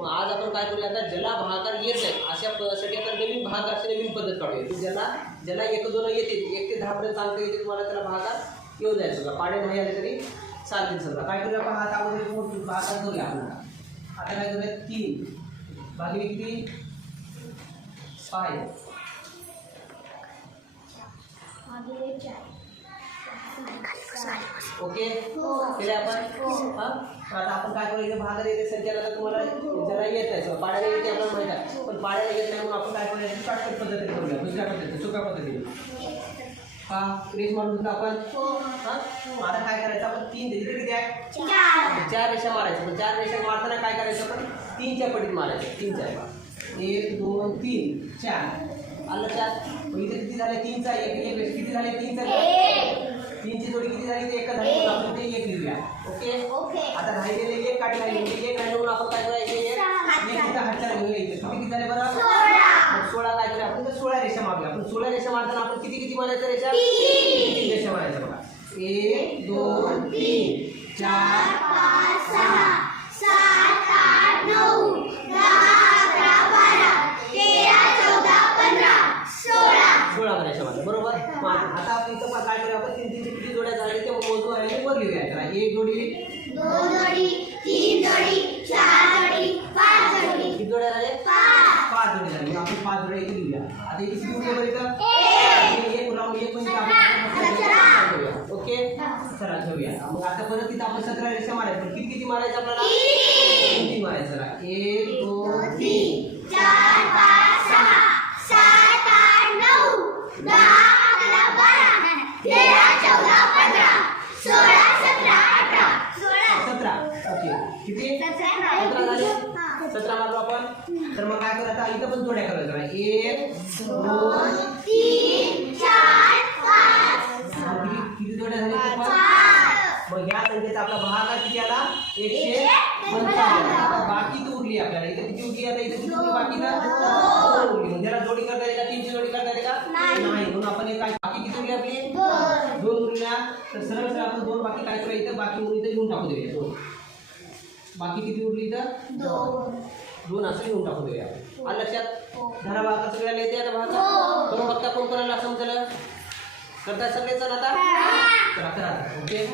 मग आज आपण काय करूया आता ज्याला भागाकार येत नाही अशा प- नवीन अशी नवीन पद्धत काढूया. की ज्याला ज्याला एक दोन येते एक ते दहापर्यंत अंक येते तुम्हाला त्याला भागाकार येऊ द्यायचं का पाडे नाही आले तरी चालतील समजा. काय करूया आपण? आता अगोदर मोठी भागाकार करूया आपण. आता काय करूया? तीन. भागिले किती? ओके? केले आपण? आता आपण काय करू भागात येते संख्याला तुम्हाला जरा येत नाही पाड्याला येते आपल्याला माहीत आहे पण पाड्याला येत नाही म्हणून आपण काय करूया? शॉर्टकट पद्धतीने करूया दुसऱ्या पद्धतीने सोप्या पद्धतीने. हा रेस मारून घेतला आपण. हा. आता काय करायचं? आपण तीन इथे किती आहे? चार. रेषा मारायच्या पण चार रेषा मारताना काय करायचं आपण? तीनच्या पटीत मारायचं. तीनच्या एक दोन तीन चार. आलं चार. इथे किती झाले? तीनचा एक एक रेषा किती झाले? तीनचा तीनची जोडी किती झाली? ते एक झाली आपण ते एक लिहूया. ओके? आता राहिलेले एक एक. राहिले म्हणून आपण काय करायचं एक एक तिथं हातच्या घेऊन यायचं किती किती झाले बरं? सोळा. काय करूया आपण तर सोळा रेषा मारूया आपण सोळा रेषा मारताना आपण किती किती मारायचं रेषा? तीन. रेषा मारायचं बघा. एक दोन तीन. चार सोळा. रेषा मारल्या. बरोबर? आता आपण इथं काय करूया? आपण तीन तीन किती जोड्या झाल्या? ते मोजून आहे ते वर लिहूया त्याला एक जोडी. किती जोड्या झाल्या पाच जोडी झाली मग आपण पाच जोड्या इथे लिहूया. आता इथे किती बरं इथं? हे एक राऊंड एक म्हणजे आपण. ओके? चला ठेवूया. मग आता परत तिथं आपण सतरा रेषा मारायचं. किती किती मारायचं आपल्याला? तीन. मारायचं चला एक दोन तीन. सतरा ओके किती सतरा झाले सतरा मारलो आपण. तर मग काय करायचं इथं पण जोड्या करायचं. एक दोन मग किती किती जोड्या झाल्या मग ह्या संख्येचा आपला भाग किती आला एकशे पंचावन्न. बाकी तर उरली आपल्याला. इथे किती उरली? आता इथे किती उरली बाकी उरली. म्हणजे त्याला जोडी करता येते का तीनची जोडी करता येते का? नाही. म्हणून आपण एक काय बाकी किती उरली आपली? दोन. उरल्या. तर सरळ सरळ आपण दोन बाकी काय करूया? इथं बाकी उरली इथं लिहून टाकू देऊया. दोन. बाकी किती उरली इथं? दोन. असं लिहून टाकू देऊया. आलं लक्षात? धरा भागा सगळ्याला येते आता भागा. दोन बघता कोण करायला समजलं? करताय सगळेजण आता? करा करा ओके?